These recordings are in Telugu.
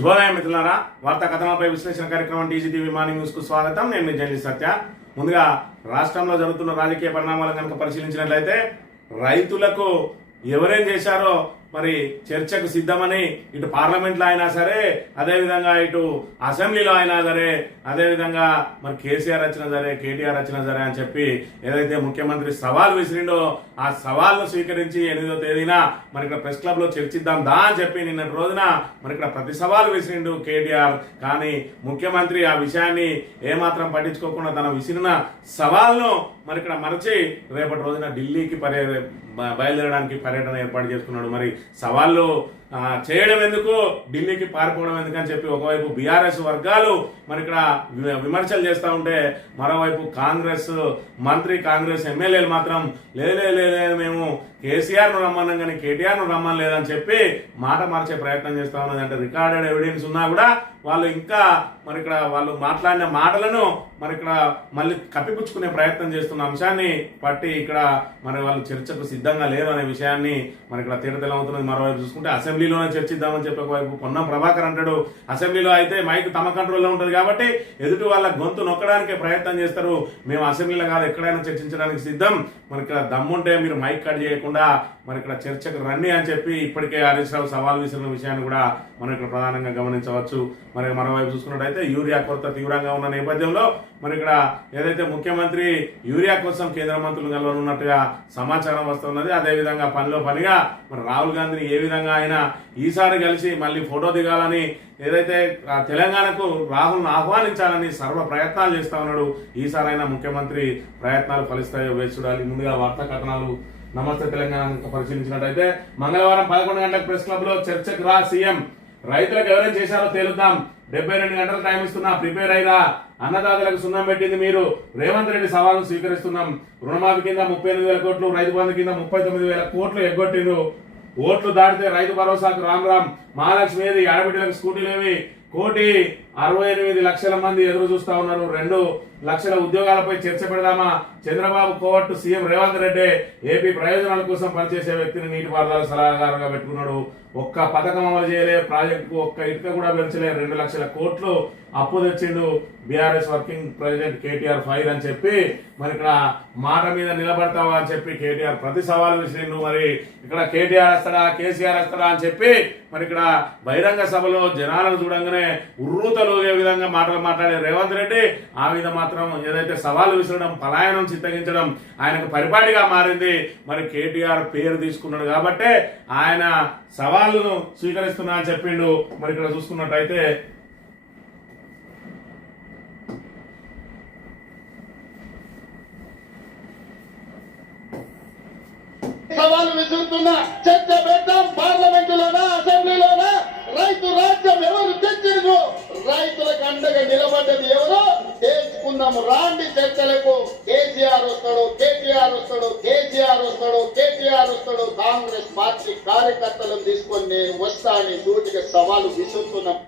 శుభోదయం మిత్రులారా, వార్తా కథనాలపై విశ్లేషణ కార్యక్రమం టీజీటీవీ మార్నింగ్ న్యూస్ కు స్వాగతం. నేను మీ జర్నలిస్ట్ సత్య. ముందుగా రాష్ట్రంలో జరుగుతున్న రాజకీయ పరిణామాలను కనుక పరిశీలించినట్లయితే రైతులకు ఎవరేం చేశారో మరి చర్చకు సిద్ధమని ఇటు పార్లమెంట్లో అయినా సరే, అదేవిధంగా ఇటు అసెంబ్లీలో అయినా సరే, అదేవిధంగా మరి కేసీఆర్ వచ్చినా సరే, కేటీఆర్ వచ్చినా సరే అని చెప్పి ఏదైతే ముఖ్యమంత్రి సవాల్ విసిరిండో ఆ సవాల్ను స్వీకరించి 8వ తేదీన మరి ఇక్కడ ప్రెస్ క్లబ్ లో చర్చిద్దాం దా అని చెప్పి నిన్నటి రోజున మరి ఇక్కడ ప్రతి సవాల్ విసిరిండు కేటీఆర్. కానీ ముఖ్యమంత్రి ఆ విషయాన్ని ఏమాత్రం పట్టించుకోకుండా తన విసిరిన సవాల్ను మరి ఇక్కడ మరచి రేపటి రోజున ఢిల్లీకి బయలుదేరడానికి పర్యటన ఏర్పాటు చేసుకున్నాడు. మరి సవాళ్ళు చేయడం ఎందుకు, ఢిల్లీకి పారిపోవడం ఎందుకని చెప్పి ఒకవైపు బీఆర్ఎస్ వర్గాలు మరి ఇక్కడ విమర్శలు చేస్తూ ఉంటే, మరోవైపు కాంగ్రెస్ మంత్రి, కాంగ్రెస్ ఎమ్మెల్యేలు మాత్రం లేదే మేము కేసీఆర్ ను రమ్మన్నాం కానీ కేటీఆర్ ను రమ్మలేదని చెప్పి మాట మార్చే ప్రయత్నం చేస్తా ఉన్నది. అంటే రికార్డెడ్ ఎవిడెన్స్ ఉన్నా కూడా వాళ్ళు ఇంకా మరి ఇక్కడ వాళ్ళు మాట్లాడిన మాటలను మరి ఇక్కడ మళ్ళీ కప్పిపుచ్చుకునే ప్రయత్నం చేస్తున్న అంశాన్ని బట్టి ఇక్కడ మరి వాళ్ళు చర్చకు సిద్ధంగా లేరు అనే విషయాన్ని మరి ఇక్కడ తేటతెల్లమవుతున్నది. మరోవైపు చూసుకుంటే అసెంబ్లీలోనే చర్చిద్దామని చెప్పి ఒకవైపు పొన్నం ప్రభాకర్ అంటాడు, అసెంబ్లీలో అయితే మైక్ తమ కంట్రోల్లో ఉంటుంది కాబట్టి ఎదుటి వాళ్ళ గొంతు నొక్కడానికే ప్రయత్నం చేస్తారు, మేము అసెంబ్లీలో కాదు ఎక్కడైనా చర్చించడానికి సిద్ధం, మరి ఇక్కడ దమ్ముంటే మీరు మైక్ కట్ చేయకుండా మరి ఇక్కడ చర్చకు రండి అని చెప్పి ఇప్పటికే హరీష్ రావు సవాల్ విసిరిన విషయాన్ని కూడా మనం ఇక్కడ ప్రధానంగా గమనించవచ్చు. మరి మరోవైపు చూసుకున్నట్టయితే యూరియా కొరత తీవ్రంగా ఉన్న నేపథ్యంలో మరి ఇక్కడ ఏదైతే ముఖ్యమంత్రి యూరియా కోసం కేంద్ర మంత్రులు కలవనున్నట్టుగా సమాచారం వస్తున్నది. అదేవిధంగా పనిలో పనిగా మరి రాహుల్ గాంధీని ఏ విధంగా అయినా ఈసారి కలిసి మళ్ళీ ఫోటో దిగాలని, ఏదైతే తెలంగాణకు రాహుల్ను ఆహ్వానించాలని సర్వ ప్రయత్నాలు చేస్తా ఉన్నాడు. ఈసారైనా ముఖ్యమంత్రి ప్రయత్నాలు ఫలిస్తాయో వేచి చూడాలి. ముందుగా వార్తా కథనాలు నమస్తే తెలంగాణ పరిశీలించినట్టయితే మంగళవారం 11 గంటలకు ప్రెస్ క్లబ్ లో చర్చకు రా సీఎం, రైతులకు ఎవరేం చేశారో తేలుద్దాం, 72 గంటలు టైం ఇస్తున్నా, ప్రిపేర్ అయిరా, అన్నదాతలకు సున్నం పెట్టింది మీరు, రేవంత్ రెడ్డి సవాల్ను స్వీకరిస్తున్నాం, రుణమాఫీ కింద 38,000 కోట్లు, రైతు బంధు కింద 39,000 కోట్లు ఎగ్గొట్టిండ్రు, ఓట్లు దాటితే రైతు భరోసాకు రామ్ మహాలక్ష్మి ఏది, ఆడబిడ్డలకు స్కూటీలేవి, 1,68,00,000 మంది ఎదురు చూస్తా ఉన్నారు, 2 లక్షల ఉద్యోగాలపై చర్చ పెడదామా, చంద్రబాబు కోవట్టు సీఎం రేవంత్ రెడ్డి, ఏపీ ప్రయోజనాల కోసం పనిచేసే వ్యక్తిని నీటిపారుదల సలహాదారుగా పెట్టుకున్నాడు, ఒక్క పథకం అమలు చేయలే, ప్రాజెక్టుకు ఒక్క ఇటుక కూడా పెంచలే, 2 లక్షల కోట్లు అప్పు తెచ్చిండు, BRS working president KTR fire అని చెప్పి మరి ఇక్కడ మాట మీద నిలబడతావా అని చెప్పి కేటీఆర్ ప్రతి సవాలు విసిరిండు. మరి ఇక్కడ కేటీఆర్ వస్తాడా కేసీఆర్ వస్తాడా అని చెప్పి మరి ఇక్కడ బహిరంగ సభలో జనాలను చూడంగానే ఉర్రూతలూగే విధంగా మాటలు మాట్లాడే రేవంత్ రెడ్డి ఆ మీద మాత్రం ఏదైతే సవాలు విసరడం, పలాయనం చిత్తగించడం ఆయనకు పరిపాటిగా మారింది. మరి కేటీఆర్ పేరు తీసుకున్నాడు కాబట్టి ఆయన సవాళ్ళను స్వీకరిస్తున్నా అని చెప్పిండు. మరి ఇక్కడ చూసుకున్నట్టయితే సవాలు విసురుతున్నా, చర్చ పెడతాం పార్లమెంటులోనా అసెంబ్లీలోనా, రైతు రాజ్యం ఎవరు తెచ్చిండ్రు, రైతులకు అండగా నిలబడ్డది ఎవరో తెలుసుకుందాం రాండి చర్చలకు. కేసీఆర్ వస్తాడు, కేటీఆర్ వస్తాడు, కేసీఆర్ వస్తాడు, కేటీఆర్ వస్తాడు, కాంగ్రెస్ పార్టీ కార్యకర్తలను తీసుకొని నేను వస్తా అని సూటిగా సవాలు విసురుతున్నాం.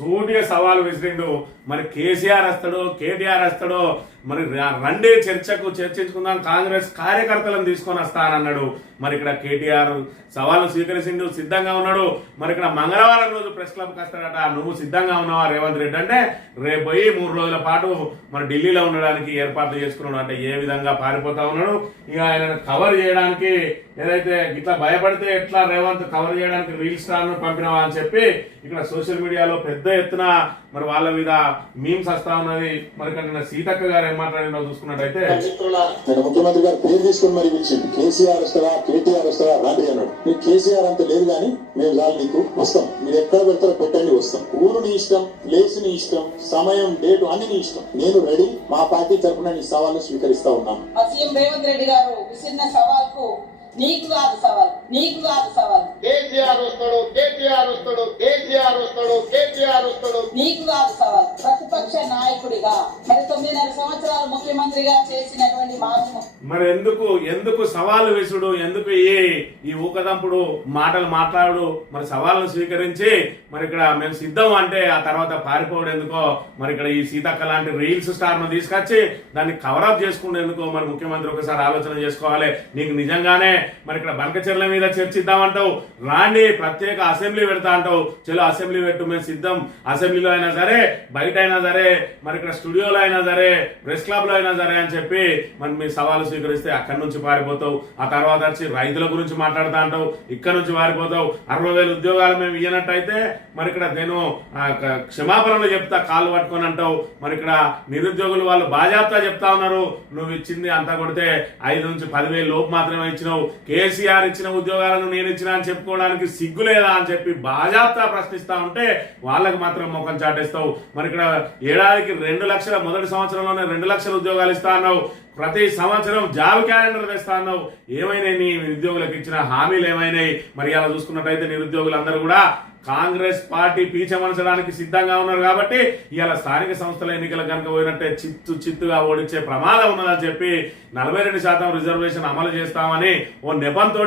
సూటిగా సవాలు విసిరిండు. మరి కేసీఆర్ వస్తాడో కేటీఆర్ వస్తాడో మరి రండి చర్చకు, చర్చించుకుందాం, కాంగ్రెస్ కార్యకర్తలను తీసుకొని వస్తానన్నాడు. మరి ఇక్కడ కేటీఆర్ సవాలు స్వీకరించిండు, సిద్ధంగా ఉన్నాడు. మరి ఇక్కడ మంగళవారం రోజు ప్రెస్ క్లబ్కి వస్తాడట. నువ్వు సిద్ధంగా ఉన్నావా రేవంత్ రెడ్డి అంటే, రేపు పోయి 3 రోజుల పాటు మరి ఢిల్లీలో ఉండడానికి ఏర్పాట్లు చేసుకున్నాడు. అంటే ఏ విధంగా పారిపోతా ఉన్నాడు, ఇక ఆయన కవర్ చేయడానికి ఏదైతే ఇట్లా భయపడితే ఎట్లా రేవంత్ కవర్ చేయడానికి రీల్ స్టార్ ను పంపినవా అని చెప్పి ఇక్కడ సోషల్ మీడియాలో పెద్ద ఎత్తున మరి వాళ్ళ మీద మీమ్స్ వస్తా ఉన్నది. మరి ఇక్కడ సీతక్క గారు ఏం మాట్లాడినో చూసుకున్నట్టయితే, ముఖ్యమంత్రి గారు పేరు తీసుకుని మరి పిలిచింది, కేసీఆర్ వస్తారా కేటీఆర్ వస్తారా రాండి అన్నాడు. మీకు కేసీఆర్ అంత లేదు కానీ మేము చాలు నీకు వస్తాం, మీరు ఎక్కడ పెడతారో పెట్టండి వస్తాం, ఊరు నీ ఇష్టం, ప్లేస్ నీ ఇష్టం, సమయం డేటు అన్ని నీ ఇష్టం, నేను రెడీ, మా పార్టీ తరఫున నీ సవాల్ను స్వీకరిస్తా ఉన్నాను. సీఎం రేవంత్ రెడ్డి గారు విసిరిన సవాల్కు నీకు కాదు సవాల్, నీకు కాదు సవాల్, కేసీఆర్ వస్తాడు, కేటీఆర్ వస్తాడు, కేసీఆర్ వస్తాడు, కేటీఆర్ వస్తాడు, నీకు కాదు సవాల్. ప్రతిపక్ష నాయకుడిగా మరి 9.5 సంవత్సరాలు ముఖ్యమంత్రిగా చేసినటువంటి మార్పు. మరి ఎందుకు సవాలు విసుడు, ఎందుకు ఈ ఊకదంపుడు మాటలు మాట్లాడు, మరి సవాళ్ళను స్వీకరించి మరి ఇక్కడ మేము సిద్ధం అంటే ఆ తర్వాత పారిపోవడం ఎందుకో, మరి ఇక్కడ ఈ సీతక్క లాంటి రీల్స్ స్టార్ ను తీసుకొచ్చి దాన్ని కవరప్ చేసుకునేందుకో మరి ముఖ్యమంత్రి ఒకసారి ఆలోచన చేసుకోవాలి. నీకు నిజంగానే మరి ఇక్కడ బంకచెర్ల మీద చర్చిద్దామంటావు, రాండి ప్రత్యేక అసెంబ్లీ పెడతా అంటావు, చలో అసెంబ్లీ పెట్టు, మేము సిద్ధం, అసెంబ్లీలో అయినా సరే బయట అయినా సరే మరి ఇక్కడ స్టూడియోలో అయినా సరే ప్రెస్ క్లబ్ లో అయినా సరే అని చెప్పి మరి మీ సవాలు స్వీకరిస్తే అక్కడి నుంచి పారిపోతావు. ఆ తర్వాత వచ్చి రైతుల గురించి మాట్లాడుతా అంటావు, ఇక్కడ నుంచి పారిపోతావు. 60,000 ఉద్యోగాలు మేము ఇయ్యనట్టయితే మరి ఇక్కడ నేను క్షమాపణలు చెప్తా కాళ్ళు పట్టుకొని అంటావు. మరి ఇక్కడ నిరుద్యోగులు వాళ్ళు బాజాప్తా చెప్తా ఉన్నారు, నువ్వు ఇచ్చింది అంతా కొడితే 5 నుంచి 10,000 లోపు మాత్రమే ఇచ్చినావు, కేసీఆర్ ఇచ్చిన ఉద్యోగాలను నేను ఇచ్చిన అని చెప్పుకోవడానికి సిగ్గు లేదా అని చెప్పి బాజాప్తా ప్రశ్నిస్తా ఉంటే వాళ్ళకు మాత్రం ముఖం చాటేస్తావు. మరి ఇక్కడ ఏడాదికి 2 లక్షల, మొదటి సంవత్సరంలోనే 2 లక్షల ఉద్యోగాలు ఇస్తా అన్నావు, ప్రతి సంవత్సరం జాబ్ క్యాలెండర్ తెస్తా అన్నావు. ఏమైనాయి నీ నిరుద్యోగులకు ఇచ్చిన హామీలు ఏమైనాయి? మరి అలా చూసుకున్నట్టయితే నిరుద్యోగులందరూ కూడా కాంగ్రెస్ పార్టీ పీచమనచడానికి సిద్ధంగా ఉన్నారు కాబట్టి ఇవాళ స్థానిక సంస్థల ఎన్నికలు కనుక పోయినట్టే చిత్తుగా ఓడించే ప్రమాదం ఉన్నదని చెప్పి 42% రిజర్వేషన్ అమలు చేస్తామని ఓ నెపంతో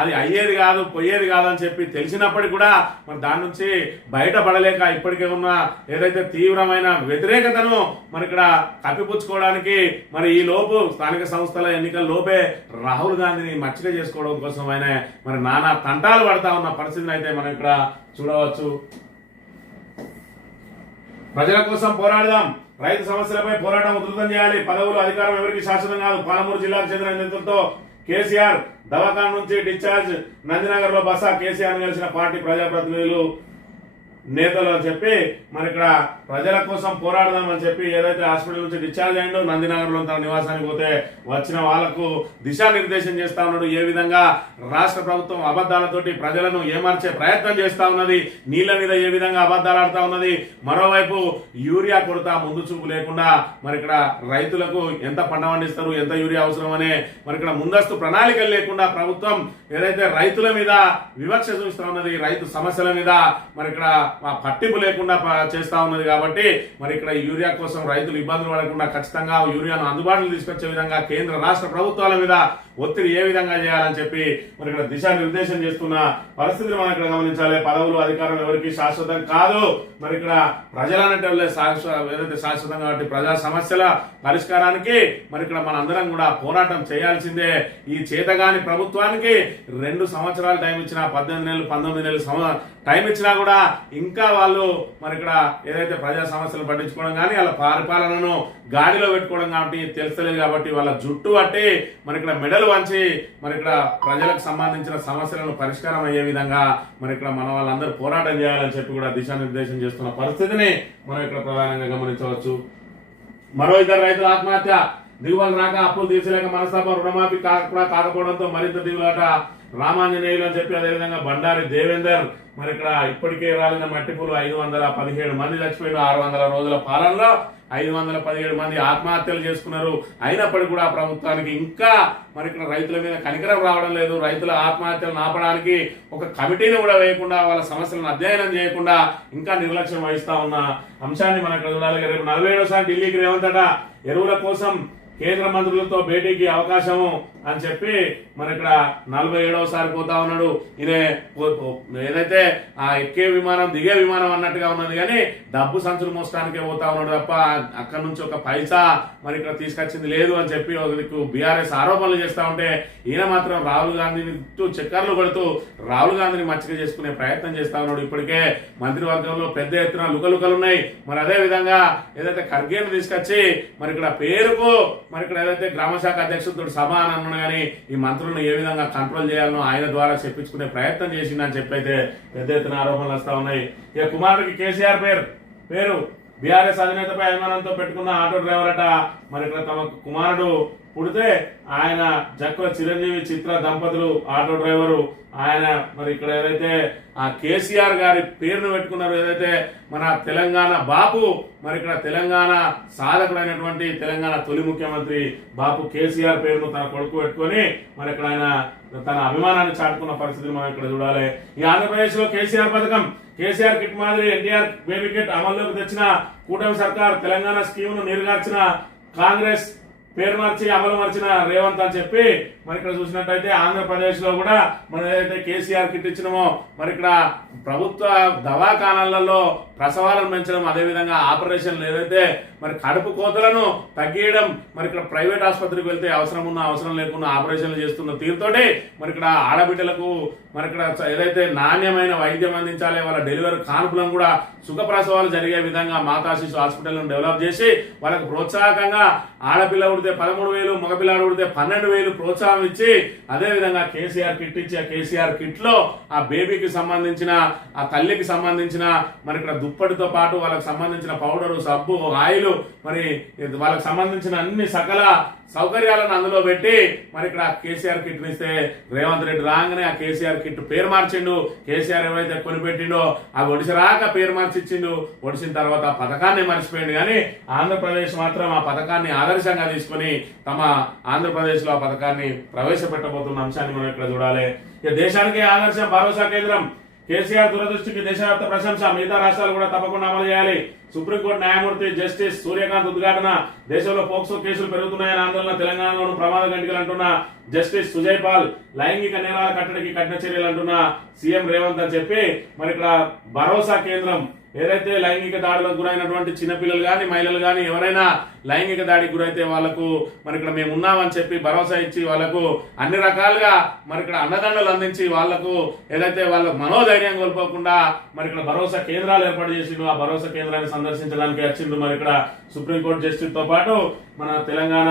అది అయ్యేది కాదు పోయేది కాదు అని చెప్పి తెలిసినప్పటికీ కూడా మరి దాని నుంచి బయటపడలేక ఇప్పటికే ఉన్న ఏదైతే తీవ్రమైన వ్యతిరేకతను మరి ఇక్కడ కప్పిపుచ్చుకోవడానికి మరి ఈ లోపు స్థానిక సంస్థల ఎన్నికల లోపే రాహుల్ గాంధీని మచ్చిక చేసుకోవడం కోసం ఆయన మరి నానా తంటాలు పడతా ఉన్న పరిస్థితిని అయితే మనం ఇక్కడ చూడవచ్చు. ప్రజల కోసం పోరాడదాం, రైతు సమస్యలపై పోరాటం ఉధృతం చేయాలి, పదవులు అధికారం ఎవరికి శాశ్వతం కాదు. పాలమూరు జిల్లాకు చెందిన నేతలతో కేసీఆర్ దవాఖాన నుంచి డిశ్చార్జ్, నందినగర్ లో బస, కేసీఆర్ కలిసిన పార్టీ ప్రజాప్రతినిధులు నేతలు అని చెప్పి మరి ఇక్కడ ప్రజల కోసం పోరాడదాం అని చెప్పి ఏదైతే హాస్పిటల్ నుంచి డిశ్చార్జ్ అయ్యిండో నందినగర్ లో తన నివాసానికి పోతే వచ్చిన వాళ్లకు దిశానిర్దేశం చేస్తా ఉన్నాడు. ఏ విధంగా రాష్ట్ర ప్రభుత్వం అబద్ధాలతోటి ప్రజలను ఏమార్చే ప్రయత్నం చేస్తా ఉన్నది, నీళ్ల మీద ఏ విధంగా అబద్ధాలు ఆడుతా ఉన్నది, మరోవైపు యూరియా కొరత ముందు చూపు లేకుండా మరి ఇక్కడ రైతులకు ఎంత పంట పండిస్తారు, ఎంత యూరియా అవసరం అనే మరి ఇక్కడ ముందస్తు ప్రణాళికలు లేకుండా ప్రభుత్వం ఏదైతే రైతుల మీద వివక్ష చూస్తా ఉన్నది, రైతు సమస్యల మీద మరి ఇక్కడ పట్టింపు లేకుండా చేస్తా ఉన్నది. కాబట్టి మరి ఇక్కడ యూరియా కోసం రైతులు ఇబ్బందులు పడకుండా ఖచ్చితంగా యూరియాను అందుబాటులో తీసుకొచ్చే విధంగా కేంద్ర రాష్ట్ర ప్రభుత్వాల మీద ఒత్తిడి ఏ విధంగా చేయాలని చెప్పి మరి ఇక్కడ దిశానిర్దేశం చేస్తున్న పరిస్థితిని మనం ఇక్కడ గమనించాలి. పదవులు అధికారం ఎవరికి శాశ్వతం కాదు, మరి ఇక్కడ ప్రజలనంటే ఏదైతే శాశ్వతం కాబట్టి ప్రజా సమస్యల పరిష్కారానికి మరి ఇక్కడ మనందరం కూడా పోరాటం చేయాల్సిందే. ఈ చేతగాని ప్రభుత్వానికి 2 సంవత్సరాలు టైం ఇచ్చినా, 18 నెలలు 19 నెలలు టైం ఇచ్చినా కూడా ఇంకా వాళ్ళు మరి ఇక్కడ ఏదైతే ప్రజా సమస్యలు పట్టించుకోవడం కానీ వాళ్ళ పరిపాలనను గాడిలో పెట్టుకోవడం కాబట్టి తెలుస్తలేదు. కాబట్టి వాళ్ళ జుట్టు పట్టి మరి ఇక్కడ మెడలు వంచి మరి ఇక్కడ ప్రజలకు సంబంధించిన సమస్యలను పరిష్కారం అయ్యే విధంగా మరి ఇక్కడ మన వాళ్ళందరూ పోరాటం చేయాలని చెప్పి కూడా దిశానిర్దేశం చేస్తున్న పరిస్థితిని మనం ఇక్కడ ప్రధానంగా గమనించవచ్చు. మరో 2 రైతుల ఆత్మహత్య, దిగుబడి రాక అప్పులు తీర్చలేక మనస్తాపం, రుణమాఫీ కూడా కాకపోవడంతో మరింత దిగులాట. రామాంజనేయులు అని చెప్పి అదేవిధంగా బండారి దేవేందర్ మరి ఇక్కడ ఇప్పటికే రాలిన మట్టిపూలు 517 మంది చచ్చిపోయిన 600 రోజుల పాలనలో 517 మంది ఆత్మహత్యలు చేసుకున్నారు. అయినప్పటికీ కూడా ప్రభుత్వానికి ఇంకా మరి ఇక్కడ రైతుల మీద కనికరం రావడం లేదు. రైతుల ఆత్మహత్యలు ఆపడానికి ఒక కమిటీని కూడా వేయకుండా, వాళ్ళ సమస్యలను అధ్యయనం చేయకుండా ఇంకా నిర్లక్ష్యం వహిస్తా ఉన్న అంశాన్ని మనం ఇక్కడ చూడాలి. రేపు 47సారి ఢిల్లీకి రేవంతట ఎరువుల కోసం కేంద్ర మంత్రులతో భేటీకి అవకాశము అని చెప్పి మరి ఇక్కడ 47వసారి పోతా ఉన్నాడు. ఇదే ఏదైతే ఆ ఎక్కే విమానం దిగే విమానం అన్నట్టుగా ఉన్నది, కానీ డబ్బు సంచులు మోసడానికే పోతా ఉన్నాడు తప్ప అక్కడి నుంచి ఒక పైసా మరి ఇక్కడ తీసుకొచ్చింది లేదు అని చెప్పి బీఆర్ఎస్ ఆరోపణలు చేస్తా ఉంటే ఈయన మాత్రం రాహుల్ గాంధీని చక్కర్లు కొడుతూ రాహుల్ గాంధీని మచ్చిక చేసుకునే ప్రయత్నం చేస్తా ఉన్నాడు. ఇప్పటికే మంత్రివర్గంలో పెద్ద ఎత్తున లుకలుకలున్నాయి. మరి అదే విధంగా ఏదైతే ఖర్గేను తీసుకొచ్చి మరి ఇక్కడ పేరుకు మరి ఇక్కడ ఏదైతే గ్రామశాఖ అధ్యక్షుడితో సభ అని అన్నాడు, కానీ ఈ మంత్రులను ఏ విధంగా కంట్రోల్ చేయాలనో ఆయన ద్వారా చెప్పించుకునే ప్రయత్నం చేసిందని చెప్పి అయితే పెద్ద ఎత్తున ఆరోపణలు వస్తా ఉన్నాయి. ఇక కుమారుడికి కేసీఆర్ పేరు బీఆర్ఎస్ అధినేతపై అభిమానంతో పెట్టుకున్న ఆటో డ్రైవర్ అట. మరి ఇక్కడ తమ కుమారుడు పుడితే ఆయన జక్కువ చిరంజీవి చిత్ర దంపతులు ఆటో డ్రైవరు ఆయన మరి ఇక్కడ ఏదైతే ఆ కేసీఆర్ గారి పేరును పెట్టుకున్నారు, ఏదైతే మన తెలంగాణ బాపు మరి ఇక్కడ తెలంగాణ సాధకుడైనటువంటి తెలంగాణ తొలి ముఖ్యమంత్రి బాపు కేసీఆర్ పేరును తన కొడుకు పెట్టుకొని మరి ఇక్కడ ఆయన తన అభిమానాన్ని చాటుకున్న పరిస్థితిని మనం ఇక్కడ చూడాలి. ఈ ఆంధ్రప్రదేశ్ లో కేసీఆర్ పథకం, కేసీఆర్ కిట్ మాదిరి ఎన్టీఆర్ బేబీ కిట్ అమల్లోకి తెచ్చిన కూటమి సర్కార్ తెలంగాణ స్కీమ్ ను నీరుగార్చిన కాంగ్రెస్ పేరు మార్చి అమలు మార్చిన రేవంత్ అని చెప్పి మరి ఇక్కడ చూసినట్టయితే ఆంధ్రప్రదేశ్ లో కూడా మనం ఏదైతే కేసీఆర్ కిట్ ఇచ్చినామో మరి ఇక్కడ ప్రభుత్వ దవాఖానాలలో ప్రసవాలను పెంచడం, అదేవిధంగా ఆపరేషన్లు ఏదైతే మరి కడుపు కోతలను తగ్గియడం, మరి ఇక్కడ ప్రైవేట్ ఆసుపత్రికి వెళ్తే అవసరం ఉన్నా అవసరం లేకుండా ఆపరేషన్లు చేస్తున్న తీరుతోటి మరి ఇక్కడ ఆడబిడ్డలకు మరి ఇక్కడ ఏదైతే నాణ్యమైన వైద్యం అందించాలి, వాళ్ళ డెలివరీ కాన్పులను కూడా సుఖప్రసవాలు జరిగే విధంగా మాతా శిశు హాస్పిటల్ను డెవలప్ చేసి వాళ్ళకు ప్రోత్సాహకంగా ఆడపిల్ల ఉడితే 13,000, మగపిల్లాడు ఉడితే 12,000 ప్రోత్సాహం ఇచ్చి అదేవిధంగా కేసీఆర్ కిట్ ఇచ్చి ఆ కేసీఆర్ కిట్ లో ఆ బేబీకి సంబంధించిన ఆ తల్లికి సంబంధించిన మరి ఇక్కడ దుప్పటితో పాటు వాళ్ళకి సంబంధించిన పౌడరు, సబ్బు, ఆయిల్, మరి వాళ్ళకి సంబంధించిన అన్ని సకల సౌకర్యాలను అందులో పెట్టి మరి ఇక్కడ కేసీఆర్ కిట్ ఇస్తే రేవంత్ రెడ్డి రాగానే ఆ కేసీఆర్ కిట్ పేరు మార్చిండు. కేసీఆర్ ఏవైతే కొనిపెట్టిండో ఆ ఒడిసి రాక పేరు మార్చిచ్చిండు. ఒడిసిన తర్వాత ఆ పథకాన్ని మర్చిపోయింది. కానీ ఆంధ్రప్రదేశ్ మాత్రం ఆ పథకాన్ని ఆదర్శంగా తీసుకుని తమ ఆంధ్రప్రదేశ్ లో ఆ పథకాన్ని ప్రవేశపెట్టబోతున్న అంశాన్ని మనం ఇక్కడ చూడాలి. ఇక దేశానికి ఆదర్శం భరోసా కేంద్రం. కేసీఆర్ దురదృష్టికి దేశవ్యాప్త ప్రశంస. మిగతా రాష్ట్రాలు కూడా తప్పకుండా అమలు చేయాలి. సుప్రీంకోర్టు న్యాయమూర్తి జస్టిస్ సూర్యకాంత్ ఉద్ఘాటన. దేశంలో పోక్సో కేసులు పెరుగుతున్నాయని ఆందోళన. తెలంగాణలోను ప్రమాద గంటికలు అంటున్న జస్టిస్ సుజయ్ పాల్. లైంగిక నేరాల కట్టడికి కఠిన చర్యలు అంటున్న సీఎం రేవంత్ అని చెప్పి మరి ఇక్కడ భరోసా కేంద్రం ఏదైతే లైంగిక దాడులకు గురైనటువంటి చిన్నపిల్లలు కానీ మహిళలు కానీ ఎవరైనా లైంగిక దాడికి గురైతే వాళ్లకు మరి ఇక్కడ మేము ఉన్నామని చెప్పి భరోసా ఇచ్చి వాళ్లకు అన్ని రకాలుగా మరి ఇక్కడ అండదండలు అందించి వాళ్లకు ఏదైతే వాళ్ళ మనోధైర్యం కోల్పోకుండా మరి ఇక్కడ భరోసా కేంద్రాలు ఏర్పాటు చేసిండు. ఆ భరోసా కేంద్రాన్ని సందర్శించడానికి వచ్చిండు. మరి ఇక్కడ సుప్రీంకోర్టు జస్టిస్ తో పాటు మన తెలంగాణ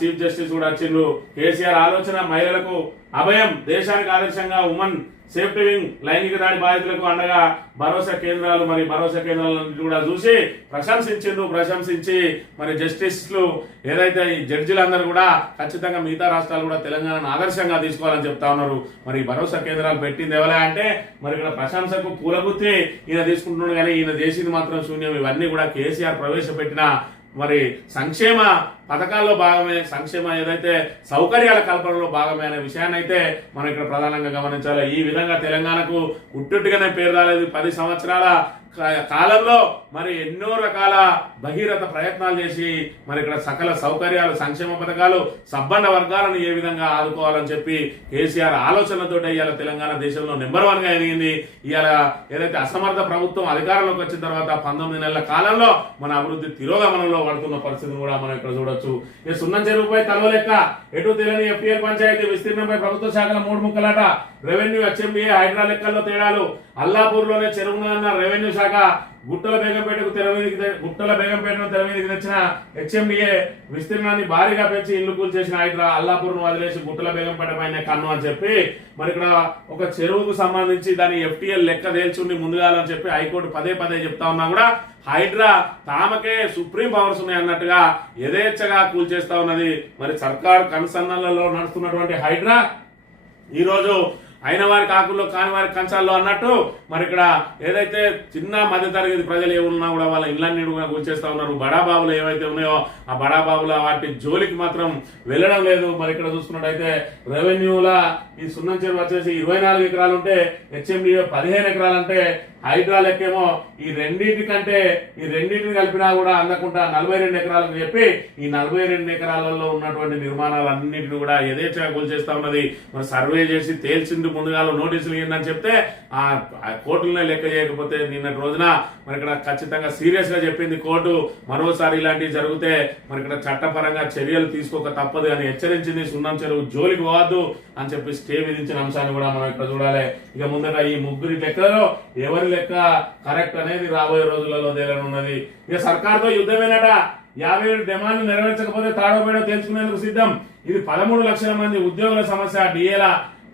చీఫ్ జస్టిస్ కూడా వచ్చిండు. కేసీఆర్ ఆలోచన మహిళలకు అభయం, దేశానికి ఆదర్శంగా ఉమెన్ సేఫ్టీ వింగ్, లైంగిక దాడి బాధితులకు అండగా భరోసా కేంద్రాలు. మరి భరోసా కేంద్రాలను కూడా చూసి ప్రశంసించి మరి జస్టిస్లు ఏదైతే ఈ జడ్జిలందరూ కూడా ఖచ్చితంగా మిగతా రాష్ట్రాలు కూడా తెలంగాణను ఆదర్శంగా తీసుకోవాలని చెప్తా ఉన్నారు. మరి భరోసా కేంద్రాలు పెట్టింది ఎవరా అంటే మరి ఇక్కడ ప్రశంసకు పూలగుత్తి ఈయన తీసుకుంటున్నాడు, కానీ ఈయన చేసింది మాత్రం శూన్యం. ఇవన్నీ కూడా కేసీఆర్ ప్రవేశపెట్టిన మరి సంక్షేమ పథకాల్లో భాగమే, సంక్షేమ ఏదైతే సౌకర్యాల కల్పనలో భాగమే అనే విషయాన్ని అయితే మనం ఇక్కడ ప్రధానంగా గమనించాలి. ఈ విధంగా తెలంగాణకు ఉట్టుట్టుగానే పేరు రాలేదు. 10 సంవత్సరాల కాలంలో మరి ఎన్నో రకాల భగీరథ ప్రయత్నాలు చేసి మరి ఇక్కడ సకల సౌకర్యాలు, సంక్షేమ పథకాలు, సబ్బండ వర్గాలను ఏ విధంగా ఆదుకోవాలని చెప్పి కేసీఆర్ ఆలోచనలతో ఇవాళ తెలంగాణ దేశంలో నెంబర్ 1 గా ఎదిగింది. ఇవాళ ఏదైతే అసమర్థ ప్రభుత్వం అధికారంలోకి వచ్చిన తర్వాత 19 నెలల కాలంలో మన అభివృద్ధి తిరోగమనంలో పడుతున్న పరిస్థితిని కూడా మనం ఇక్కడ చూడొచ్చు. ఈ సున్నం చెరువుపై తలవలెక్క, ఎటు తెలియని ఎఫ్టీఎల్ పంచాయతీ విస్తీర్ణంపై ప్రభుత్వ శాఖల 3 ముక్కలాట, రెవెన్యూ హెచ్ఎండిఏ హైడ్రా లెక్కల్లో తేడాలు, అల్లాపూర్ లోనే చెరువున రెవెన్యూ శాఖ గుట్టల బేగంపేటను తెర మీదకి తెచ్చిన హెచ్ఎండిఏ విస్తీర్ణాన్ని భారీగా పెంచి ఇల్లు కూల్ చేసిన హైడ్రా అల్లాపూర్ ను వదిలేసి గుట్టల బేగంపేట పైన కన్ను అని చెప్పి మరి ఇక్కడ ఒక చెరువుకు సంబంధించి దాని ఎఫ్టీఎల్ లెక్క తేల్చుండి ముందుగాలని చెప్పి హైకోర్టు పదే చెప్తా ఉన్నా కూడా హైడ్రా తామకే సుప్రీం పవర్స్ ఉన్నాయి అన్నట్టుగా యథేచ్ఛగా కూల్చేస్తా ఉన్నది. మరి సర్కార్ కనుసన్నలలో నడుస్తున్నటువంటి హైడ్రా ఈ రోజు అయిన వారి కాకుల్లో కాని వారి కంచాల్లో అన్నట్టు మరి ఇక్కడ ఏదైతే చిన్న మధ్య తరగతి ప్రజలు ఏమున్నా కూడా వాళ్ళ ఇళ్ళన్ని కూడా కూల్చేస్తా ఉన్నారు. బడాబాబులు ఏవైతే ఉన్నాయో ఆ బడాబాబుల వాటి జోలికి మాత్రం వెళ్ళడం లేదు. మరి ఇక్కడ చూసుకున్నట్టయితే రెవెన్యూల ఈ సున్నం చెరువు వచ్చేసి 24 ఎకరాలు ఉంటే హెచ్ఎండిఏ 15 ఎకరాలు అంటే హైడ్రా లెక్కేమో ఈ రెండింటిని కలిపినా కూడా అందకుండా 42 ఎకరాలకు చెప్పి ఈ 42 ఎకరాలలో ఉన్నటువంటి నిర్మాణాలన్నింటినీ కూడా యథేచ్ఛగా కూల్చేస్తా ఉన్నది. మరి సర్వే చేసి తేల్చింది ముందుగా నోటీసులు ఇవ్వండి చెప్తే ఆ కోర్టులనే లెక్క చేయకపోతే నిన్నటి రోజున మరి ఇక్కడ ఖచ్చితంగా సీరియస్ గా చెప్పింది కోర్టు. మరోసారి ఇలాంటివి జరిగితే మరి ఇక్కడ చట్టపరంగా చర్యలు తీసుకోక తప్పదు అని హెచ్చరించింది. సున్నం చెరువు జోలికి పోవద్దు అని చెప్పి స్టే విధించిన అంశాన్ని కూడా మనం ఇక్కడ చూడాలి. ఇక ముందర ఈ ముగ్గురి లెక్కలో ఎవరి లెక్క కరెక్ట్ అనేది రాబోయే రోజులలో తేలనున్నది. ఇక సర్కార్తో యుద్ధమేనట. 57 డిమాండ్లు నెరవేర్చకపోతే తాడోపేడో తెలుసుకునేందుకు సిద్ధం. ఇది 13 లక్షల మంది ఉద్యోగుల సమస్య. డిఏల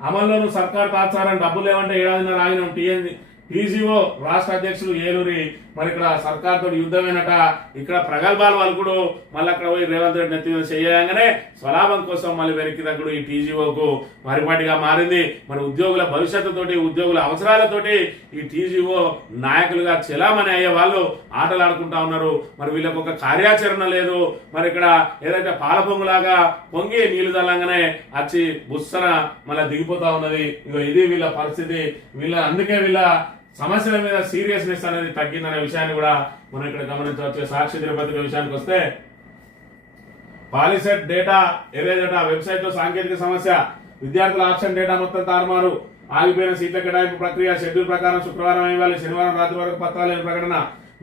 అమల్లోనూ సర్కార్ తాత్సారం. డబ్బులు లేవంటే 7.5 ఆగిన టీజీఓ రాష్ట్ర అధ్యక్షులు ఏలూరి. మరి ఇక్కడ సర్కార్ తోటి యుద్ధమేనట. ఇక్కడ ప్రగల్భాలు వలుకుడు. మళ్ళీ అక్కడ పోయి రేవంత్ రెడ్డి నెత్తి మీద చేయగానే స్వలాభం కోసం మళ్ళీ వెనక్కి తగ్గుడు ఈ టీజీఓకు పరిపాటిగా మారింది. మరి ఉద్యోగుల భవిష్యత్తుతోటి, ఉద్యోగుల అవసరాలతోటి ఈ టీజీఓ నాయకులుగా చెలామణి అయ్యే వాళ్ళు ఆటలు ఆడుకుంటా ఉన్నారు. మరి వీళ్ళకు ఒక కార్యాచరణ లేదు. మరి ఇక్కడ ఏదైతే పాల పొంగులాగా పొంగి నీళ్లు చల్లంగానే వచ్చి బుస్సన మళ్ళీ దిగిపోతా ఉన్నది. ఇగో ఇది వీళ్ళ పరిస్థితి. అందుకే వీళ్ళ సమస్యల మీద సీరియస్నెస్ అనేది తగ్గిందనే విషయాన్ని కూడా మనం ఇక్కడ గమనించవచ్చు. సాక్షి దినపత్రిక విషయానికి వస్తే పాలిసెట్ డేటా ఎరేజట, వెబ్సైట్ లో సాంకేతిక సమస్య, విద్యార్థుల ఆప్షన్ డేటా మొత్తం తారుమారు, ఆగిపోయిన సీట్ల కేటాయింపు ప్రక్రియ, షెడ్యూల్ ప్రకారం శుక్రవారం ఇవ్వాలి, శనివారం రాత్రి వరకు పత్రాలు లేని ప్రకటన,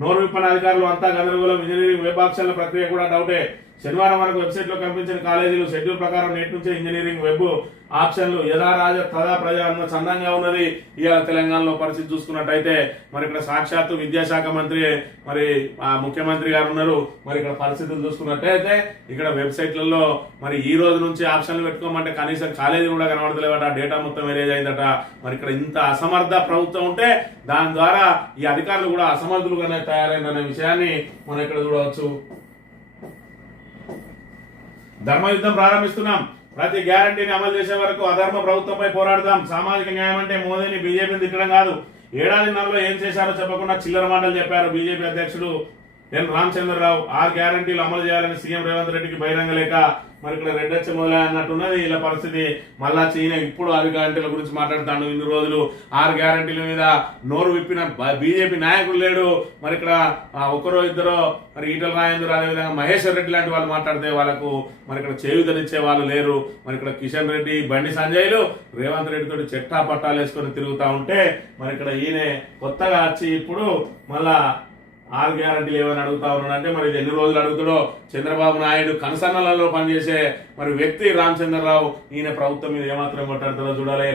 నోరు విప్పని అధికారులు అంతా గందరగోళం, ఇంజనీరింగ్ వెబ్ ఆప్షన్ల ప్రక్రియ కూడా డౌటే, శనివారం వరకు వెబ్సైట్ లో కనిపించిన కాలేజీలు, షెడ్యూల్ ప్రకారం నేటి నుంచే ఇంజనీరింగ్ వెబ్ ఆప్షన్లు, యథా రాజ తదా ప్రజ అన్న చందంగా ఉన్నది. ఇవాళ తెలంగాణలో పరిస్థితి చూసుకున్నట్టయితే మరి ఇక్కడ సాక్షాత్తు విద్యాశాఖ మంత్రి మరి ముఖ్యమంత్రి గారు ఉన్నారు. మరి ఇక్కడ పరిస్థితులు చూసుకున్నట్టయితే ఇక్కడ వెబ్సైట్లలో మరి ఈ రోజు నుంచి ఆప్షన్లు పెట్టుకోమంటే కనీసం కాలేజీ కూడా కనబడతలేవట, డేటా మొత్తం ఎరేజ్ అయిందట. మరి ఇక్కడ ఇంత అసమర్థ ప్రభుత్వం ఉంటే దాని ద్వారా ఈ అధికారులు కూడా అసమర్థులుగానే తయారైందనే విషయాన్ని మనం ఇక్కడ చూడవచ్చు. ధర్మయుద్ధం ప్రారంభిస్తున్నాం, ప్రతి గ్యారంటీని అమలు చేసే వరకు అధర్మ ప్రభుత్వంపై పోరాడదాం. సామాజిక న్యాయం అంటే మోదీని బీజేపీని తిట్టడం కాదు. ఏడాదిన్నరలో ఏం చేశారో చెప్పకుండా చిల్లర మాటలు చెప్పారు బీజేపీ అధ్యక్షుడు ఎన్ రామచంద్రరావు. 6 గ్యారంటీలు అమలు చేయాలని సీఎం రేవంత్ రెడ్డికి బహిరంగ లేక మరి ఇక్కడ రెడ్డచ్చ మొదలై అన్నట్టున్నది ఇలా పరిస్థితి. మళ్ళా చీన ఇప్పుడు 6 గ్యారంటీల గురించి మాట్లాడుతాడు. ఇన్ని రోజులు 6 గ్యారంటీల మీద నోరు విప్పిన బీజేపీ నాయకులు లేడు. మరి ఇక్కడ ఒకరో ఇద్దరో మరి ఈటల రాజేందర్, అదేవిధంగా మహేశ్వర్ రెడ్డి లాంటి వాళ్ళు మాట్లాడితే వాళ్ళకు మరి ఇక్కడ చేయుదనిచ్చే వాళ్ళు లేరు. మరి ఇక్కడ కిషన్ రెడ్డి, బండి సంజయ్లు రేవంత్ రెడ్డి తోటి చెట్టా పట్టాలు వేసుకొని తిరుగుతా ఉంటే మరి ఇక్కడ ఈయన కొత్తగా వచ్చి ఇప్పుడు మళ్ళా 6 గ్యారంటీలు ఏమని అడుగుతా ఉన్నాడంటే మరి ఇది ఎన్ని రోజులు అడుగుతాడో. చంద్రబాబు నాయుడు కనసన్నలలో పనిచేసే మరి వ్యక్తి రామచంద్రరావు ఈయన ప్రభుత్వం మీద ఏమాత్రం కొట్టాడుతారో చూడాలి.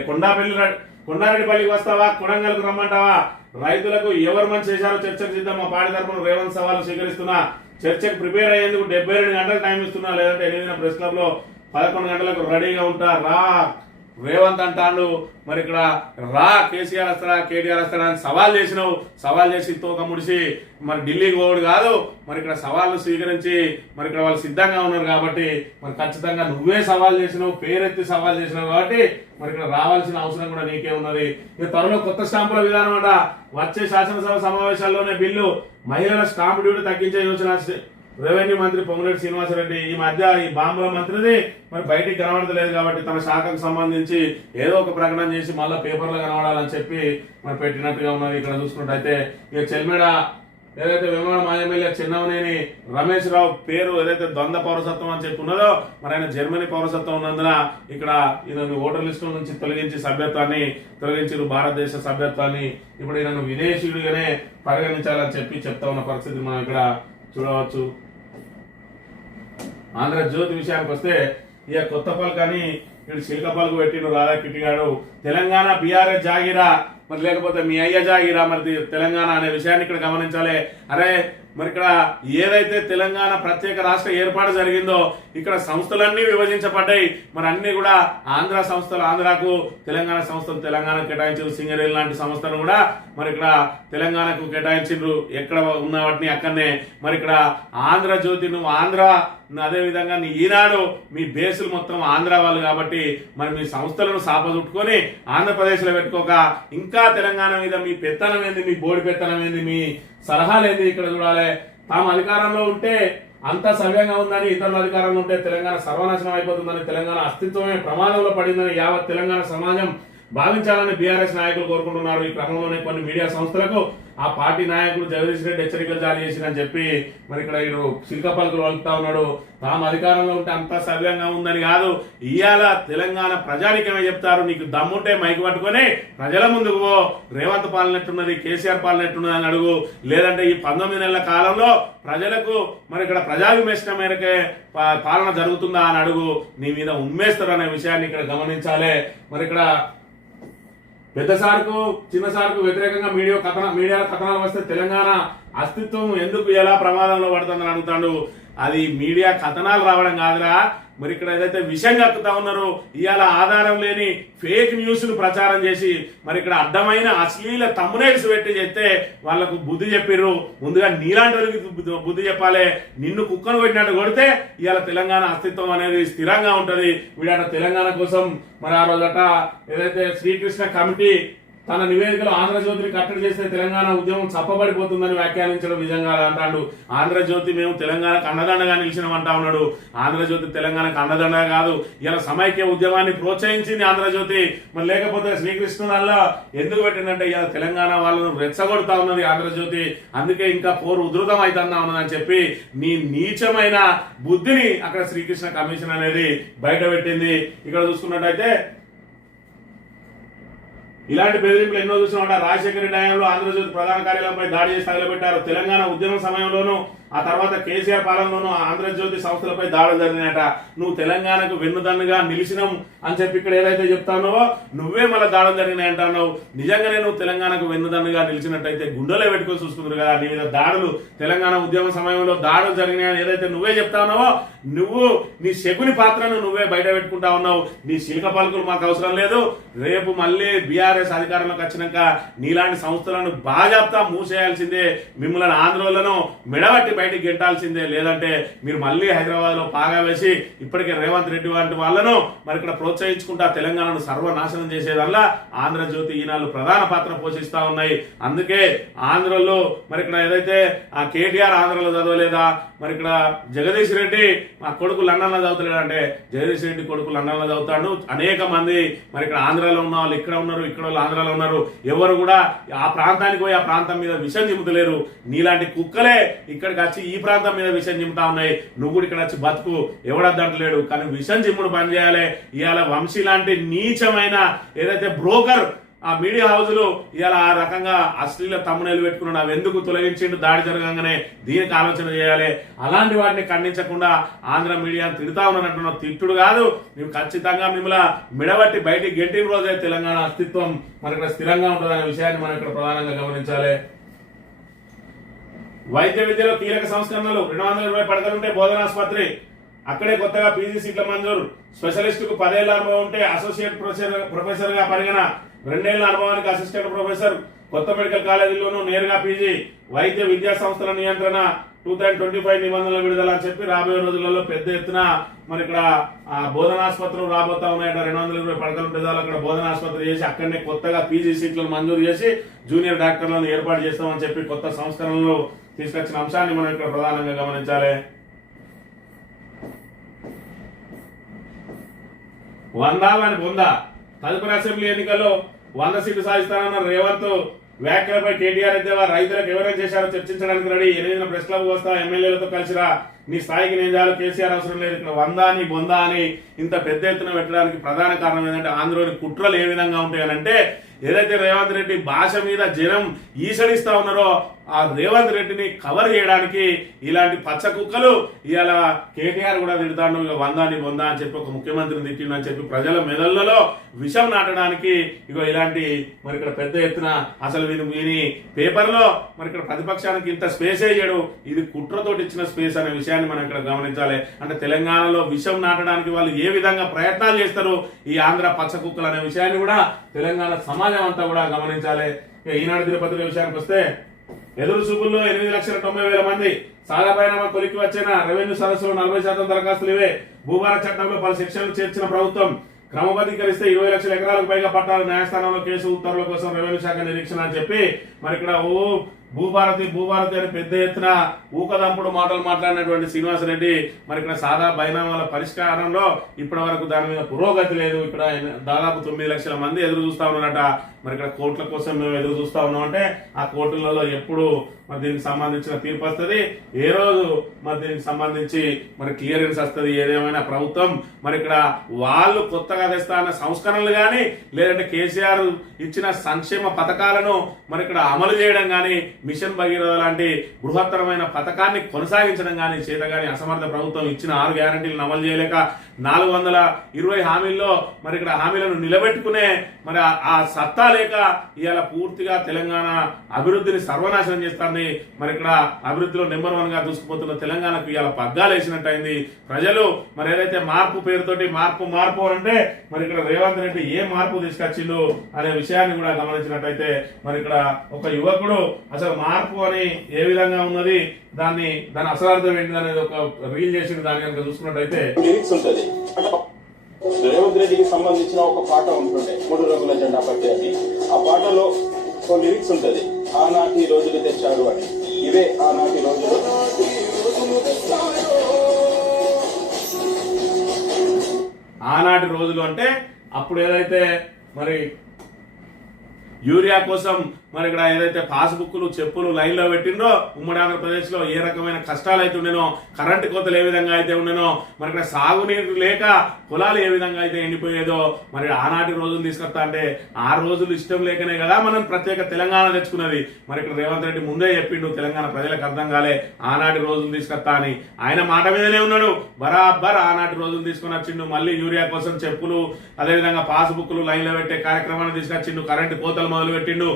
కొండారెడ్డిపల్లికి వస్తావా, కొడంగల్కు రమ్మంటావా, రైతులకు ఎవరు మంచి చేశారో చర్చకు సిద్ధం. మా పార్టీ తరఫున రేవంత్ సవాలు స్వీకరిస్తున్నా, చర్చకు ప్రిపేర్ అయ్యేందుకు 72 గంటలు టైం ఇస్తున్నా, లేదంటే 8 ప్రెస్ క్లబ్ లో 11 గంటలకు రెడీగా ఉంటా రా రేవంత్ అంటాడు. మరి ఇక్కడ రా కేసీఆర్ వస్తారా, కేటీఆర్ వస్తారా అని సవాల్ చేసినావు. సవాల్ చేసి తోక ముడిసి మరి ఢిల్లీకి పోవడు కాదు. మరి ఇక్కడ సవాళ్ళు స్వీకరించి మరి ఇక్కడ వాళ్ళు సిద్ధంగా ఉన్నారు కాబట్టి మరి ఖచ్చితంగా నువ్వే సవాల్ చేసినావు, పేరెత్తి సవాల్ చేసినావు కాబట్టి మరి ఇక్కడ రావాల్సిన అవసరం కూడా నీకే ఉన్నది. ఇక త్వరలో కొత్త స్టాంపుల విధానం అంట. వచ్చే శాసనసభ సమావేశాల్లోనే బిల్లు. మహిళల స్టాంపు డ్యూటీ తగ్గించే యోచన రెవెన్యూ మంత్రి పొంగులేటి శ్రీనివాసరెడ్డి. ఈ మధ్య ఈ బాంబుల మంత్రిది మరి బయటికి కనబడతలేదు కాబట్టి తన శాఖకు సంబంధించి ఏదో ఒక ప్రకటన చేసి మళ్ళీ పేపర్లో కనబడాలని చెప్పి మరి పెట్టినట్టుగా ఉన్నది. ఇక్కడ చూసుకున్నట్టయితే ఇక చెల్మేడ ఏదైతే విమానం ఎమ్మెల్యే చిన్నవనేని రమేష్ రావు పేరు ఏదైతే ద్వంద్వ పౌరసత్వం అని చెప్పి ఉన్నదో మరి ఆయన జర్మనీ పౌరసత్వం ఉన్నందున ఇక్కడ ఈయన ఓటర్ లిస్టు నుంచి తొలగించారు భారతదేశ సభ్యత్వాన్ని. ఇప్పుడు ఈయనను విదేశీయుడిగానే పరిగణించాలని చెప్పి చెప్తా ఉన్న పరిస్థితి మనం ఇక్కడ చూడవచ్చు. ఆంధ్రజ్యోతి విషయానికి వస్తే ఇక కొత్త పలకని ఇక్కడ శిల్క పలుకు పెట్టిన రాధా కిట్టిగాడు. తెలంగాణ బీఆర్ఎస్ జాగిరా మరి లేకపోతే మీ అయ్య జాగిరా మరి తెలంగాణ అనే విషయాన్ని ఇక్కడ గమనించాలి. అరే మరి ఇక్కడ ఏదైతే తెలంగాణ ప్రత్యేక రాష్ట్ర ఏర్పాటు జరిగిందో ఇక్కడ సంస్థలన్నీ విభజించబడ్డాయి. మరి అన్ని కూడా ఆంధ్ర సంస్థలు ఆంధ్రాకు, తెలంగాణ సంస్థలు తెలంగాణకు కేటాయించారు. సింగరేణి లాంటి సంస్థను కూడా మరి ఇక్కడ తెలంగాణకు కేటాయించారు. ఎక్కడ ఉన్న వాటిని అక్కడనే. మరి ఇక్కడ ఆంధ్రజ్యోతి నువ్వు ఆంధ్ర, అదేవిధంగా నీ ఈనాడు మీ బేసులు మొత్తం ఆంధ్ర వాళ్ళు కాబట్టి మరి మీ సంస్థలను సాపచుట్టుకొని ఆంధ్రప్రదేశ్ లో పెట్టుకోక ఇంకా తెలంగాణ మీద మీ పెత్తనం ఏంది, మీ బోడి పెత్తనం ఏంది, మీ సలహాలు ఏంది ఇక్కడ చూడాలి. తాము అధికారంలో ఉంటే అంతా సవ్యంగా ఉందని, ఇతరుల అధికారంలో ఉంటే తెలంగాణ సర్వనాశనం అయిపోతుందని, తెలంగాణ అస్తిత్వమే ప్రమాదంలో పడిందని యావత్ తెలంగాణ సమాజం భావించాలని బీఆర్ఎస్ నాయకులు కోరుకుంటున్నారు. ఈ క్రమంలోనే కొన్ని మీడియా సంస్థలకు ఆ పార్టీ నాయకుడు జగదీష్ రెడ్డి హెచ్చరికలు జారీ చేసిందని చెప్పి మరి ఇక్కడ శిల్క పలుకులు వలుపుతా ఉన్నాడు. తాము అధికారంలో ఉంటే అంతా సవ్యంగా ఉందని కాదు, ఇవాళ తెలంగాణ ప్రజానికమే చెప్తారు. నీకు దమ్ముంటే మైకి పట్టుకొని ప్రజల ముందుకు పో. రేవంత్ పాలనట్టున్నది, కేసీఆర్ పాలనట్టున్నది అని అడుగు. లేదంటే ఈ 19 నెలల కాలంలో ప్రజలకు మరి ఇక్కడ ప్రజావిమర్శన మేరకే పాలన జరుగుతుందా అని అడుగు. నీ మీద ఉమ్మేస్తారు అనే విషయాన్ని ఇక్కడ గమనించాలి. మరి ఇక్కడ పెద్ద సార్కు చిన్న సార్కు వ్యతిరేకంగా మీడియాల కథనాలు వస్తే తెలంగాణ అస్తిత్వం ఎందుకు ఎలా ప్రమాదంలో పడుతుందని అడుగుతాడు. అది మీడియా కథనాలు రావడం కాదురా. మరి ఇక్కడ ఏదైతే విషయం కక్కుతా ఉన్నారో ఇవాళ ఆధారం లేని ఫేక్ న్యూస్ ను ప్రచారం చేసి మరి ఇక్కడ అడ్డమైన అశ్లీల తమ్మునైల్స్ పెట్టి చెప్తే వాళ్లకు బుద్ధి చెప్పిర్రు. ముందుగా నీలాంటి బుద్ధి చెప్పాలి. నిన్ను కుక్కను కొట్టినట్టు కొడితే ఇవాళ తెలంగాణ అస్తిత్వం అనేది స్థిరంగా ఉంటది. వీడట తెలంగాణ కోసం మరి ఆ రోజట ఏదైతే శ్రీకృష్ణ కమిటీ తన నివేదికలో ఆంధ్రజ్యోతిని కట్టడి చేస్తే తెలంగాణ ఉద్యమం చప్పబడిపోతుందని వ్యాఖ్యానించడం నిజంగా అంటాడు. ఆంధ్రజ్యోతి మేము తెలంగాణకు అండదండగా నిలిచినామంటా ఉన్నాడు. ఆంధ్రజ్యోతి తెలంగాణకు అండదండగా కాదు, ఇలా సమైక్య ఉద్యమాన్ని ప్రోత్సహించింది ఆంధ్రజ్యోతి. మరి లేకపోతే శ్రీకృష్ణునల్లా ఎందుకు పెట్టిందంటే ఇలా తెలంగాణ వాళ్ళను రెచ్చగొడతా ఉన్నది ఆంధ్రజ్యోతి, అందుకే ఇంకా పోరు ఉధృతం అవుతుందా ఉన్నదని చెప్పి నీ నీచమైన బుద్ధిని అక్కడ శ్రీకృష్ణ కమిషన్ అనేది బయట పెట్టింది. ఇక్కడ చూసుకున్నట్టయితే ఇలాంటి బెదిరింపులు ఎన్నో చూసినా రాజశేఖర రెడ్డి హయాంలో ఆంధ్రజ్యోతి ప్రధాన కార్యాలయంపై దాడి చేసి తగలబెట్టారు. తెలంగాణ ఉద్యమ సమయంలోనూ ఆ తర్వాత కేసీఆర్ పాలనలోనూ ఆంధ్రజ్యోతి సంస్థలపై దాడులు జరిగినాయట. నువ్వు తెలంగాణకు వెన్నుదన్నుగా నిలిచినాం అని చెప్పి ఇక్కడ ఏదైతే చెప్తానో నువ్వే మళ్ళీ దాడులు జరిగినాయి అంటున్నావు. నిజంగానే నువ్వు తెలంగాణకు వెన్నుదన్నుగా నిలిచినట్టయితే గుండెలో పెట్టుకొని చూసుకుంటారు కదా నీ మీద దాడులు, తెలంగాణ ఉద్యమ సమయంలో దాడులు జరిగినాయని ఏదైతే నువ్వే చెప్తానో నువ్వు నీ శకుని పాత్రను నువ్వే బయట పెట్టుకుంటా ఉన్నావు. నీ శిల్క పలుకులు మాకు అవసరం లేదు. రేపు మళ్ళీ బీఆర్ఎస్ అధికారంలోకి వచ్చినాక నీలాంటి సంస్థలను బాజాప్తా మూసేయాల్సిందే, మిమ్మల్ని ఆంధ్రోళ్లను మెడబట్టి బయటికి గెంటాల్సిందే. లేదంటే మీరు మళ్ళీ హైదరాబాద్ లో పాగా వేసి ఇప్పటికే రేవంత్ రెడ్డి వంటి వాళ్ళను మరి ఇక్కడ ప్రోత్సహించుకుంటా తెలంగాణను సర్వనాశనం చేసేదల్లా ఆంధ్రజ్యోతి ఈనాళ్ళు ప్రధాన పాత్ర పోషిస్తా ఉన్నాయి. అందుకే ఆంధ్రలో మరి ఇక్కడ ఏదైతే ఆ కేటీఆర్ ఆంధ్రలో చదవలేదా, మరి ఇక్కడ జగదీష్ రెడ్డి మా కొడుకు లండన్ లో చదువుతలేడంటే జగదీష్ రెడ్డి కొడుకు లండన్ లో చదువుతాడు. అనేక మంది మరి ఇక్కడ ఆంధ్రాలో ఉన్న వాళ్ళు ఇక్కడ ఉన్నారు, ఇక్కడ వాళ్ళు ఆంధ్రాలో ఉన్నారు. ఎవరు కూడా ఆ ప్రాంతానికి పోయి ఆ ప్రాంతం మీద విషయం చిమ్ముతలేరు. నీలాంటి కుక్కలే ఇక్కడికి వచ్చి ఈ ప్రాంతం మీద విషయం చిమ్ముతా ఉన్నాయి. నువ్వు కూడా ఇక్కడ వచ్చి బతుకు ఎవడద్దంటలేడు, కానీ విషయం చిమ్ముడు పని చేయాలి. ఇవాళ వంశీ లాంటి నీచమైన ఏదైతే బ్రోకర్ ఆ మీడియా హౌజులు ఇలా ఆ రకంగా అశ్లీల తమ్మునేలు పెట్టుకున్నాడు, అవి ఎందుకు తొలగించిండు దాడి జరగంగానే దీనికి ఆలోచన చేయాలి. అలాంటి వాటిని ఖండించకుండా ఆంధ్ర మీడియాను తిడతా ఉన్నట్టున్నావు. తిట్టుడు కాదు, మేము ఖచ్చితంగా మిమ్మల్ని మిడబట్టి బయటికి గెంటిన రోజే తెలంగాణ అస్తిత్వం మన ఇక్కడ స్థిరంగా ఉంటుందనే విషయాన్ని మనం ఇక్కడ ప్రధానంగా గమనించాలి. వైద్య విద్యలో కీలక సంస్కరణలు 220 పడకలుంటే బోధనాసుపత్రి, అక్కడే కొత్తగా పీజీ సీట్ల మంజూరు. స్పెషలిస్టుకు 10 ఏళ్ల అనుభవం ఉంటే అసోసియేట్ ప్రొఫెసర్ గా పరిగణ, 2 ఏళ్ల అనుభవానికి అసిస్టెంట్ ప్రొఫెసర్. కొత్త మెడికల్ కాలేజీల్లోనూ నేరుగా పీజీ. వైద్య విద్యా సంస్థల నియంత్రణ 2025 నిబంధనలు విడుదల అని చెప్పి రాబోయే రోజులలో పెద్ద ఎత్తున మరి ఇక్కడ బోధనాసుపత్రులు రాబోతా ఉన్నాయట. 220 పడకలు ఉంటే అక్కడ బోధనాసుపత్రి చేసి అక్కడనే కొత్తగా పీజీ సీట్లను మంజూరు చేసి జూనియర్ డాక్టర్లను ఏర్పాటు చేస్తామని చెప్పి కొత్త సంస్కరణలు తీసుకొచ్చిన అంశాన్ని మనం ఇక్కడ ప్రధానంగా గమనించాలి. 100 తదుపరి అసెంబ్లీ ఎన్నికల్లో 100 సీట్లు సాధిస్తానన్న రేవంత్ వ్యాఖ్యలపై కేటీఆర్ ఎద్దేవా. రైతులకు ఎవరైనా చేశారో చర్చించడానికి రెడీ. 8 ప్రెస్ క్లబ్ వస్తా, ఎమ్మెల్యేలతో కలిసిరా, నీ స్థాయికి నేను చాలు, కేసీఆర్ అవసరం లేదు. ఇక్కడ 100 అని 100 అని ఇంత పెద్ద ఎత్తున పెట్టడానికి ప్రధాన కారణం ఏంటంటే ఆంధ్రలోని కుట్రలు ఏ విధంగా ఉంటాయనంటే ఏదైతే రేవంత్ రెడ్డి భాష మీద జనం ఈసడిస్తా ఉన్నారో ఆ రేవంత్ రెడ్డిని కవర్ చేయడానికి ఇలాంటి పచ్చ కుక్కలు ఇవాళ కేటీఆర్ కూడా తిడతాడు. 100 అని 100 అని చెప్పి ఒక ముఖ్యమంత్రిని తిట్టిండు అని చెప్పి ప్రజల మెదళ్లలో విషం నాటడానికి ఇగో ఇలాంటి మరి ఇక్కడ పెద్ద ఎత్తున అసలు వీని పేపర్లో మరి ఇక్కడ ప్రతిపక్షానికి ఇంత స్పేస్ అయ్యాడు. ఇది కుట్రతోటి ఇచ్చిన స్పేస్ అనే విషయాన్ని మనం ఇక్కడ గమనించాలి. అంటే తెలంగాణలో విషం నాటడానికి వాళ్ళు ఏ విధంగా ప్రయత్నాలు చేస్తారు ఈ ఆంధ్ర పచ్చ కుక్కలు అనే విషయాన్ని కూడా తెలంగాణ సమాజం అంతా కూడా గమనించాలి. ఈనాడు దినపత్రిక విషయానికి వస్తే ఎదురు చూపుల్లో 8,90,000 మంది సాదా పరిణామా కొలిక్కి వచ్చిన రెవెన్యూ సదస్సులో 40% దరఖాస్తులు ఇవే. భూభార చట్టంలో పలు సెక్షన్లు చేర్చిన ప్రభుత్వం. క్రమబద్ధీకరిస్తే 20 లక్షల ఎకరాలకు పైగా పట్టాలు. న్యాయస్థానంలో కేసు ఉత్తర్వుల కోసం రెవెన్యూ శాఖ నిరీక్షణ అని చెప్పి మరి ఇక్కడ భూభారతి అని పెద్ద ఎత్తున ఊకదంపుడు మాటలు మాట్లాడినటువంటి శ్రీనివాసరెడ్డి మరి ఇక్కడ సాదా బైనామాల పరిష్కారంలో ఇప్పటి వరకు దాని మీద పురోగతి లేదు. ఇక్కడ దాదాపు 9 లక్షల మంది ఎదురు చూస్తా ఉన్నారట. మరి ఇక్కడ కోర్టుల కోసం మేము ఎదురు చూస్తా ఉన్నాం అంటే ఆ కోర్టులలో ఎప్పుడు మరి దీనికి సంబంధించిన తీర్పు వస్తుంది, ఏ రోజు మరి దీనికి సంబంధించి మరి క్లియరెన్స్ వస్తుంది. ఏదేమైనా ప్రభుత్వం మరి ఇక్కడ వాళ్ళు కొత్తగా తెస్తా అన్న సంస్కరణలు కానీ లేదంటే కేసీఆర్ ఇచ్చిన సంక్షేమ పథకాలను మరి ఇక్కడ అమలు చేయడం కానీ మిషన్ భగీరథ లాంటి బృహత్తరమైన పథకాన్ని కొనసాగించడం కానీ చేత కానీ అసమర్థ ప్రభుత్వం ఇచ్చిన 6 గ్యారంటీలను అమలు చేయలేక 420 హామీల్లో మరి ఇక్కడ హామీలను నిలబెట్టుకునే మరి ఆ సత్తా లేక ఇవాళ పూర్తిగా తెలంగాణ అభివృద్ధిని సర్వనాశనం చేస్తుంది. మరి ఇక్కడ అభివృద్ధిలో నెంబర్ 1 గా దూసుకుపోతున్న తెలంగాణకు ఇవాళ పగ్గాలు వేసినట్టయింది. ప్రజలు మరి ఏదైతే మార్పు పేరుతోటి మార్పు అంటే మరి ఇక్కడ రేవంత్ రెడ్డి ఏ మార్పు తీసుకొచ్చిండు అనే విషయాన్ని కూడా గమనించినట్టయితే మరి ఇక్కడ ఒక యువకుడు అసలు మార్పు అని ఏ విధంగా ఉన్నది దాని అసలార్థం ఏంటి అనేది ఒక రీల్ చేసిన దాని కనుక చూసుకున్నట్టయితే లిరిక్స్ ఉంటది. రేవంత్ రెడ్డికి సంబంధించిన ఒక పాట ఉంటుండే 3 రంగుల జెండా పట్టి. అది ఆ పాటలో ఓ లిరిక్స్ ఉంటది, ఆనాటి రోజులు తెచ్చాడు అని. ఇవే ఆనాటి రోజులు. ఆనాటి రోజులు అంటే అప్పుడు ఏదైతే మరి యూరియా కోసం మరి ఇక్కడ ఏదైతే పాస్బుక్లు చెప్పులు లైన్లో పెట్టిండ్రో ఉమ్మడి ఆంధ్రప్రదేశ్ లో ఏ రకమైన కష్టాలు అయితే ఉండేనో, కరెంటు కోతలు ఏ విధంగా అయితే ఉండేనో, మరి ఇక్కడ సాగునీరు లేక పొలాలు ఏ విధంగా అయితే ఎండిపోయేదో, మరి ఆనాటి రోజులు తీసుకొస్తా అంటే ఆ రోజులు ఇష్టం లేకనే కదా మనం ప్రత్యేక తెలంగాణ తెచ్చుకున్నది. మరి ఇక్కడ రేవంత్ రెడ్డి ముందే చెప్పిండు తెలంగాణ ప్రజలకు అర్థం కాలే ఆనాటి రోజులు తీసుకొస్తా అని. ఆయన మాట మీదనే ఉన్నాడు, బరాబర్ ఆనాటి రోజులు తీసుకొని వచ్చిండు. మళ్ళీ యూరియా కోసం చెప్పులు, అదేవిధంగా పాస్బుక్లు లైన్లో పెట్టే కార్యక్రమాన్ని తీసుకొచ్చిండు. కరెంటు కోతలు మొదలు పెట్టిండు.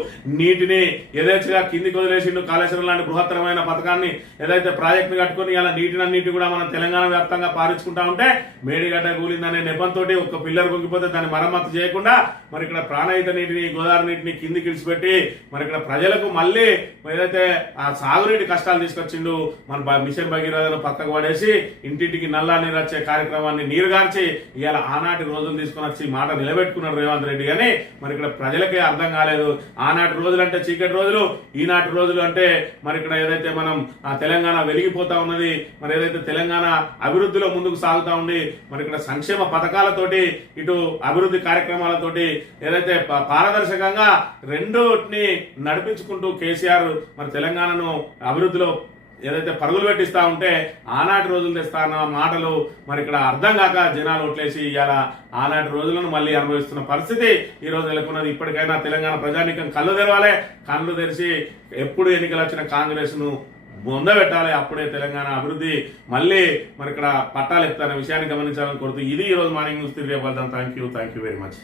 నీటిని యథేచ్ఛగా కిందికి వదిలేసిండు. కాళేశ్వరం లాంటి బృహత్తరమైన పథకాన్ని ఏదైతే ప్రాజెక్టు కట్టుకుని ఇలా నీటినన్నిటి కూడా మనం తెలంగాణ వ్యాప్తంగా పారించుకుంటా ఉంటే మేడిగడ్డ కూలిందనే నెపంతో ఒక పిల్లర్ కుంగిపోతే దాన్ని మరమ్మతు చేయకుండా మరి ఇక్కడ ప్రాణహిత నీటిని, గోదావరి నీటిని కిందికి ఇడిచిపెట్టి మరి ఇక్కడ ప్రజలకు మళ్ళీ ఏదైతే ఆ సాగునీటి కష్టాలు తీసుకొచ్చిండు. మన మిషన్ భగీరథను పక్కకు పడేసి ఇంటింటికి నల్లా నీరు వచ్చే కార్యక్రమాన్ని నీరుగార్చి ఇవాళ ఆనాటి రోజులు తీసుకొని వచ్చి మాట నిలబెట్టుకున్నాడు రేవంత్ రెడ్డి. కానీ మరి ఇక్కడ ప్రజలకే అర్థం కాలేదు. ఆనాటి రోజులు అంటే చీకటి రోజులు, ఈనాటి రోజులు అంటే మరి ఇక్కడ ఏదైతే మనం ఆ తెలంగాణ వెలిగిపోతా ఉన్నది, మరి ఏదైతే తెలంగాణ అభివృద్ధిలో ముందుకు సాగుతా ఉంది, మరి ఇక్కడ సంక్షేమ పథకాలతోటి ఇటు అభివృద్ధి కార్యక్రమాలతోటి ఏదైతే పారదర్శకంగా రెండుని నడిపించుకుంటూ కేసీఆర్ మరి తెలంగాణను అభివృద్ధిలో ఏదైతే పరుగులు పెట్టిస్తా ఉంటే ఆనాటి రోజులు తెస్తా అన్న మాటలు మరి ఇక్కడ అర్థం కాక జనాలు ఓట్లేసి ఇవాళ ఆనాటి రోజులను మళ్ళీ అనుభవిస్తున్న పరిస్థితి ఈ రోజు నెలకొన్నది. ఇప్పటికైనా తెలంగాణ ప్రజానీకం కళ్ళు తెరవాలి, కళ్ళు తెరిచి ఎప్పుడు ఎన్నికలు వచ్చిన కాంగ్రెస్ ను ముందబెట్టాలి. అప్పుడే తెలంగాణ అభివృద్ధి మళ్ళీ మరి ఇక్కడ పట్టాలు ఎత్తానే విషయాన్ని గమనించాలని కోరుతూ ఇది ఈ రోజు మార్నింగ్ న్యూస్. తిరిగి వెళ్దాం. Thank you very much.